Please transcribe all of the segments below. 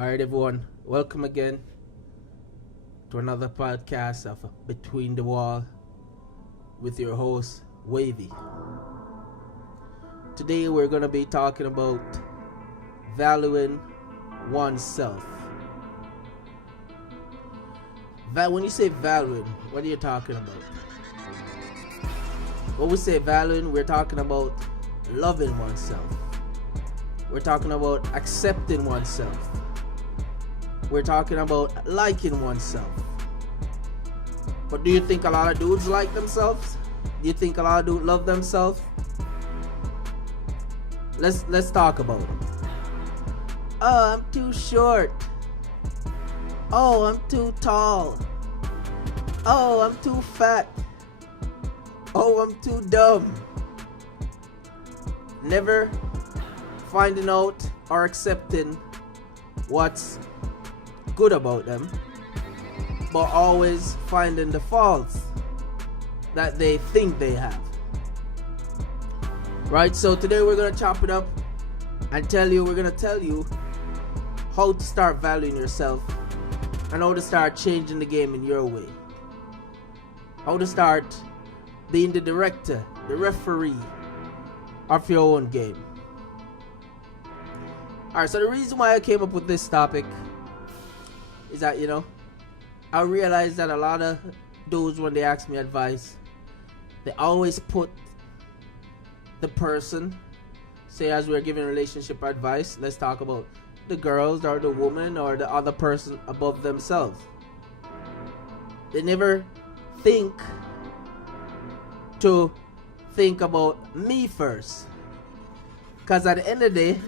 Alright, everyone, welcome again to another podcast of Between the Wall with your host, Wavy. Today, we're going to be talking about valuing oneself. When you say valuing, what are you talking about? When we say valuing, we're talking about loving oneself. We're talking about accepting oneself. We're talking about liking oneself. But do you think a lot of dudes like themselves? Do you think a lot of dudes love themselves? Let's talk about it. Oh, I'm too short. Oh, I'm too tall. Oh, I'm too fat. Oh, I'm too dumb. Never finding out or accepting what's good about them, but always finding the faults that they think they have. Right? So today we're gonna chop it up and we're gonna tell you how to start valuing yourself and how to start changing the game in your way. How to start being the director, the referee of your own game. Alright, so the reason why I came up with this topic is that, I realized that a lot of dudes, when they ask me advice, they always put the person, say as we're giving relationship advice, let's talk about the girls or the woman or the other person above themselves. They never think about me first. Because at the end of the day,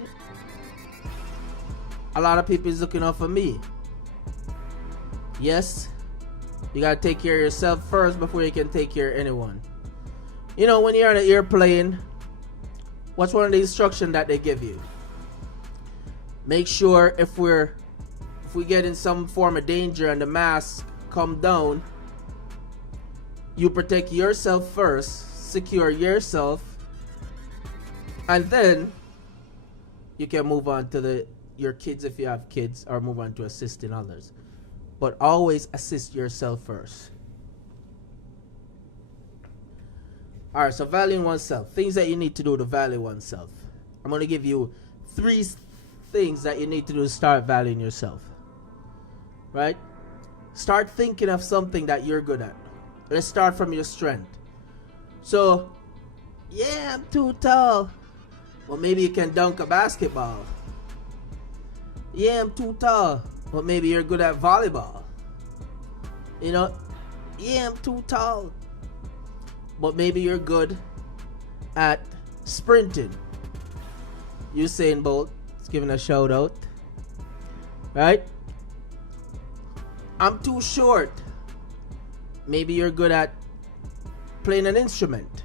a lot of people is looking out for me. Yes, you gotta take care of yourself first before you can take care of anyone. When you're on an airplane, what's one of the instructions that they give you? Make sure if we get in some form of danger and the mask come down, you protect yourself first, secure yourself, and then you can move on to your kids if you have kids, or move on to assisting others. But always assist yourself first. Alright, so valuing oneself. Things that you need to do to value oneself. I'm going to give you 3 things that you need to do to start valuing yourself. Right? Start thinking of something that you're good at. Let's start from your strength. So, yeah, I'm too tall. Well, maybe you can dunk a basketball. Yeah, I'm too tall. But maybe you're good at volleyball. Yeah, I'm too tall. But maybe you're good at sprinting. Usain Bolt is giving a shout out. Right? I'm too short. Maybe you're good at playing an instrument.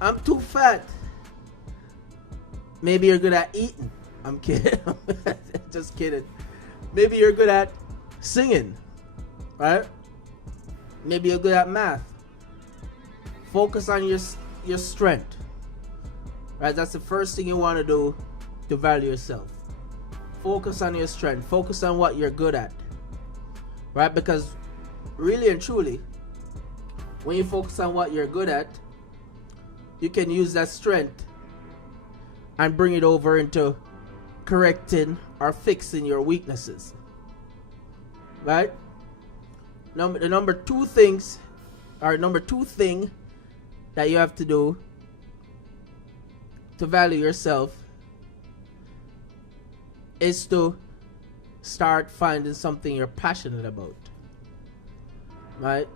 I'm too fat. Maybe you're good at eating. I'm kidding. Just kidding. Maybe you're good at singing, right? Maybe you're good at math. Focus on your strength, right? That's the first thing you want to do to value yourself. Focus on your strength. Focus on what you're good at, right? Because really and truly, when you focus on what you're good at, you can use that strength and bring it over into correcting or fixing your weaknesses, right? The number two thing that you have to do to value yourself is to start finding something you're passionate about, right?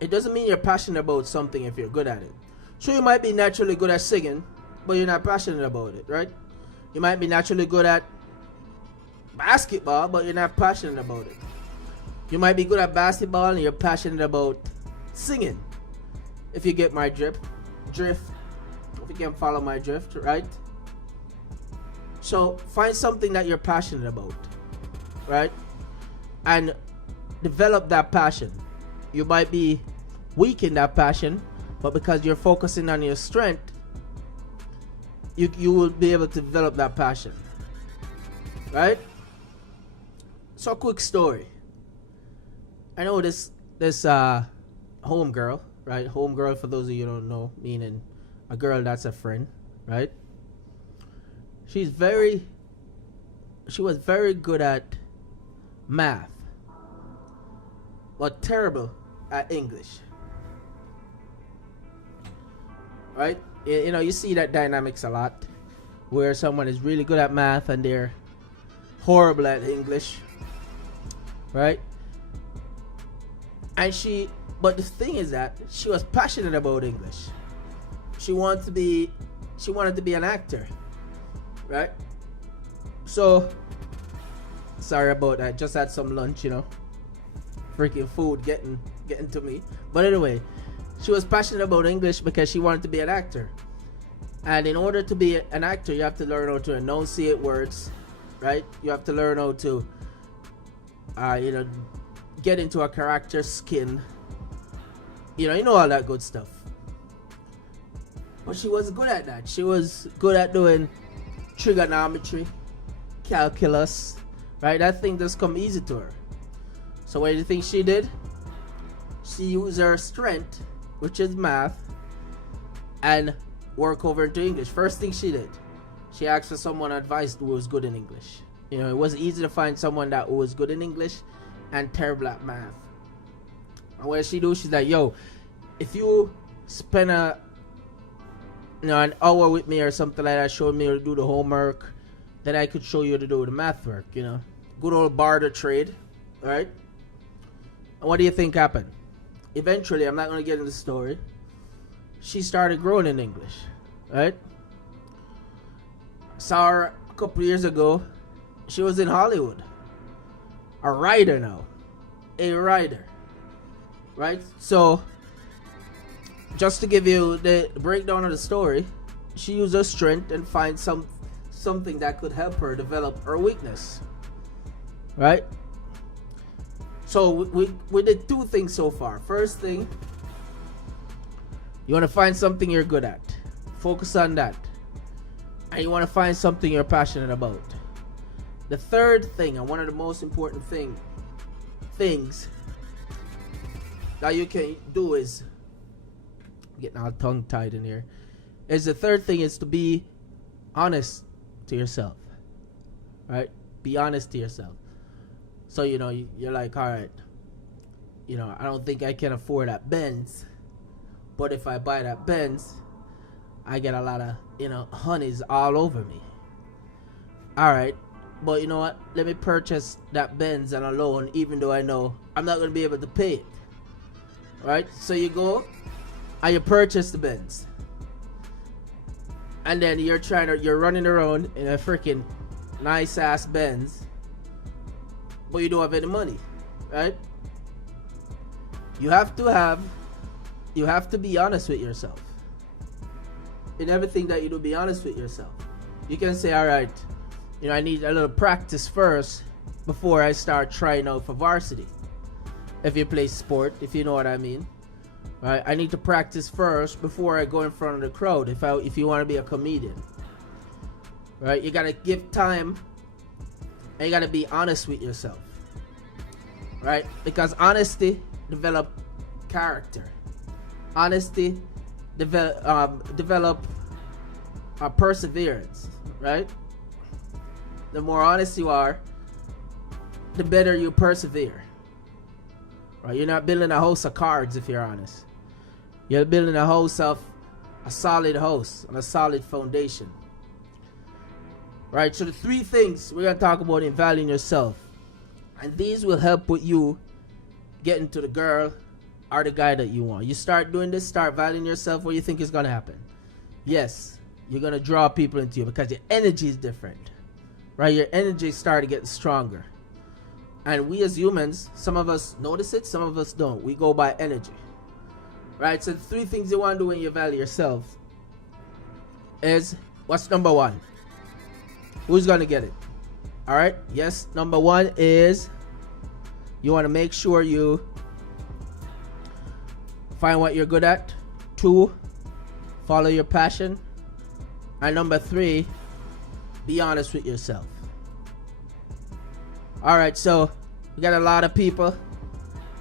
It doesn't mean you're passionate about something if you're good at it. Sure, you might be naturally good at singing, but you're not passionate about it, right? You might be naturally good at basketball, but you're not passionate about it. You might be good at basketball and you're passionate about singing. If you get my drift. If you can follow my drift, right? So find something that you're passionate about, right? And develop that passion. You might be weak in that passion, but because you're focusing on your strength, you will be able to develop that passion. right? So, a quick story. I know this homegirl, right? Homegirl, for those of you who don't know, meaning a girl that's a friend, right? She was very good at math, but terrible at English. Right? You know, you see that dynamics a lot, where someone is really good at math and they're horrible at English. Right? But the thing is that she was passionate about English. She wanted to be an actor. Right? So, sorry about that. Just had some lunch, you know. Freaking food getting to me. But anyway, she was passionate about English because she wanted to be an actor. And in order to be an actor, you have to learn how to enunciate words, right? You have to learn how to, get into a character's skin. You know all that good stuff. But she was good at that. She was good at doing trigonometry, calculus, right? That thing just come easy to her. So what do you think she did? She used her strength, which is math, and work over into English. First thing she did, she asked for someone advice who was good in English. You know, it wasn't easy to find someone that was good in English and terrible at math. And what she do? She's like, yo, if you spend an hour with me or something like that, showing me how to do the homework, then I could show you how to do the math work, you know. Good old barter trade, right? And what do you think happened? Eventually, I'm not going to get into the story, she started growing in English, right? Saw her a couple years ago. She was in Hollywood. A writer now. A writer. Right? So, just to give you the breakdown of the story, she used her strength and find something that could help her develop her weakness. Right? So we did two things so far. First thing, you want to find something you're good at. Focus on that. And you want to find something you're passionate about. The third thing, and one of the most important things that you can do is, getting all tongue tied in here, is the third thing is to be honest to yourself. Right? Be honest to yourself. So, you know, you're like, all right, you know, I don't think I can afford that Benz, but if I buy that Benz, I get a lot of, you know, honeys all over me. All right, but you know what? Let me purchase that Benz on a loan, even though I know I'm not going to be able to pay it. Right? So you go and you purchase the Benz. And then you're running around in a freaking nice ass Benz, but you don't have any money, right? You have to be honest with yourself. In everything that you do, be honest with yourself. You can say, all right, you know, I need a little practice first before I start trying out for varsity. If you play sport, if you know what I mean. Right? I need to practice first before I go in front of the crowd if you want to be a comedian. Right? You got to give time. And you got to be honest with yourself. Right? Because honesty develop character. Honesty develop perseverance. Right? The more honest you are, the better you persevere. Right? You're not building a house of cards if you're honest. You're building a house of a solid house on a solid foundation. Right? So the three things we're going to talk about in valuing yourself. And these will help with you getting to the girl or the guy that you want. You start doing this, start valuing yourself, what do you think is going to happen? Yes, you're going to draw people into you because your energy is different. Right? Your energy starts getting stronger. And we as humans, some of us notice it, some of us don't. We go by energy. Right? So the three things you want to do when you value yourself is, what's number one? Who's going to get it? Alright? Yes, number one is you want to make sure you find what you're good at. 2, follow your passion. And number 3, be honest with yourself. Alright, so we got a lot of people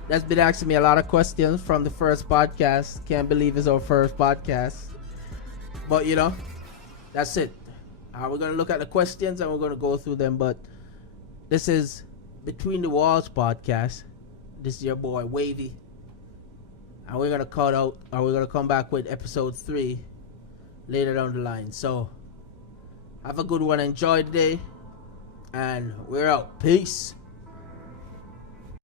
that's been asking me a lot of questions from the first podcast. Can't believe it's our first podcast. But you know, that's it. We're going to look at the questions and we're going to go through them. But this is Between the Walls podcast. This is your boy Wavy. And we're going to cut out, or we're going to come back with episode 3 later down the line. So have a good one. Enjoy the day. And we're out. Peace.